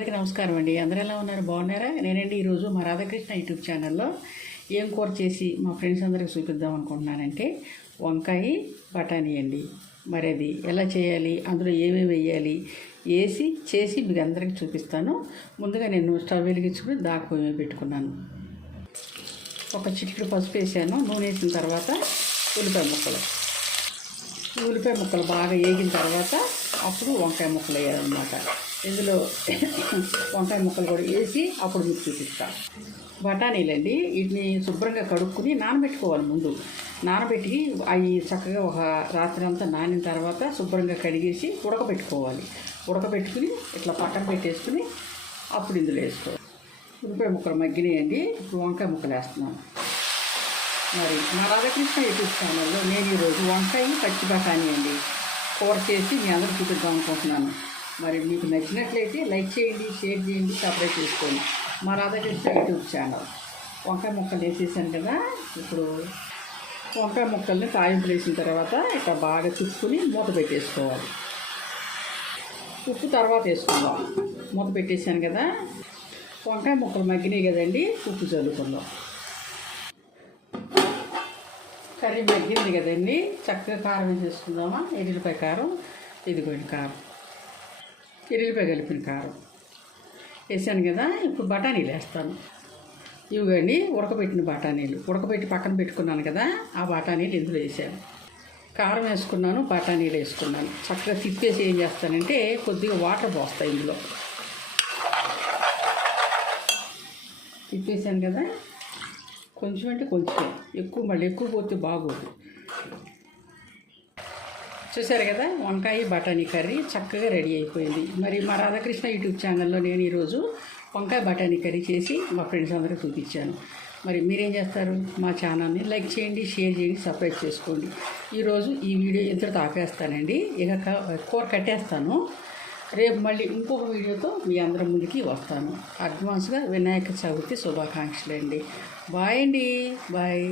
అందరికీ నమస్కారం అండి. అందరూ ఎలా ఉన్నారు? బాగున్నారా? నేనండి ఈరోజు మా రాధాకృష్ణ యూట్యూబ్ ఛానల్లో ఏం కూర చేసి మా ఫ్రెండ్స్ అందరికి చూపిద్దాం అనుకుంటున్నానంటే వంకాయ బఠానీ అండి. మరి అది ఎలా చేయాలి, అందులో ఏమేమి వేయాలి వేసి చేసి మీకు అందరికీ చూపిస్తాను. ముందుగా నేను స్టవ్ వెలిగించుకుని దాకా పెట్టుకున్నాను. ఒక చిటికెడు పసుపు వేసాను. నూనె వేసిన తర్వాత ఉల్లిపాయ ముక్కలు బాగా వేగిన తర్వాత అప్పుడు వంకాయ ముక్కలు వేయాలన్నమాట. ఇందులో వంకాయ ముక్కలు కూడా వేసి అప్పుడు మీకు చూపిస్తాను. బఠానీలండి, వీటిని శుభ్రంగా కడుక్కుని నానబెట్టుకోవాలి. ముందు నానబెట్టి అవి చక్కగా ఒక రాత్రి అంతా నానిన తర్వాత శుభ్రంగా కడిగేసి ఉడకబెట్టుకుని ఇట్లా పక్కన పెట్టేసుకుని అప్పుడు ఇందులో వేసుకోవాలి. ఉల్లిపాయ ముక్కలు మగ్గినాయండి. ఇప్పుడు వంకాయ ముక్కలు వేస్తున్నాను. మరి మా రాధాకృష్ణ యూట్యూబ్ ఛానల్లో నేను ఈరోజు వంకాయ పచ్చి బఠానీ అండి కూర చేసి మీ అందరూ చూపిద్దాం అనుకుంటున్నాను. మరి మీకు నచ్చినట్లయితే లైక్ చేయండి, షేర్ చేయండి, సబ్స్క్రైబ్ చేసుకోండి. మా రాధాకృష్ణ యూట్యూబ్ ఛానల్. వంకాయ ముక్కలు వేసేసాను కదా. ఇప్పుడు వంకాయ ముక్కల్ని తాయింపులు వేసిన తర్వాత ఇట్లా బాగా చుట్టుకుని మూత పెట్టేసుకోవాలి. ఉప్పు తర్వాత వేసుకుందాం. మూత పెట్టేసాను కదా. వంకాయ ముక్కలు మగ్గినాయి కదండి, ఉప్పు చల్లుకుందాం. కర్రీ మగ్గింది కదండి, చక్కగా కారం వేసేసుకుందామా. ఎల్లుల్లిపాయ కారం, ఇదిగోండి కారం, ఎల్లుల్లిపాయ కలిపిన కారం వేసాను కదా. ఇప్పుడు బఠానీలు వేస్తాను. ఇవిగండి ఉడకబెట్టిన బఠానీలు, ఉడకబెట్టి పక్కన పెట్టుకున్నాను కదా. ఆ బఠానీలు ఇందులో వేసాను. కారం వేసుకున్నాను, బఠానీలు వేసుకున్నాను. చక్కగా తిప్పేసి ఏం చేస్తానంటే కొద్దిగా వాటర్ పోస్తాయి ఇందులో. తిప్పేసాను కదా. కొంచెం అంటే కొంచెం ఎక్కువ, మళ్ళీ ఎక్కువ పోతే బాగోదు. చూసారు కదా, వంకాయ బఠానీ కర్రీ చక్కగా రెడీ అయిపోయింది. మరి మా రాధాకృష్ణ యూట్యూబ్ ఛానల్లో నేను ఈరోజు వంకాయ బఠానీ కర్రీ చేసి మా ఫ్రెండ్స్ అందరికీ చూపించాను. మరి మీరేం చేస్తారు? మా ఛానల్ని లైక్ చేయండి, షేర్ చేయండి, సబ్స్క్రైబ్ చేసుకోండి. ఈరోజు ఈ వీడియో ఇంతటితో ఆపేస్తానండి. ఇక కూర కట్టేస్తాను. రేపు మళ్ళీ ఇంకొక వీడియోతో మీ అందరి ముందుకి వస్తాను. అడ్వాన్స్గా వినాయక చవితి శుభాకాంక్షలు అండి. బాయ్ అండి, బాయ్.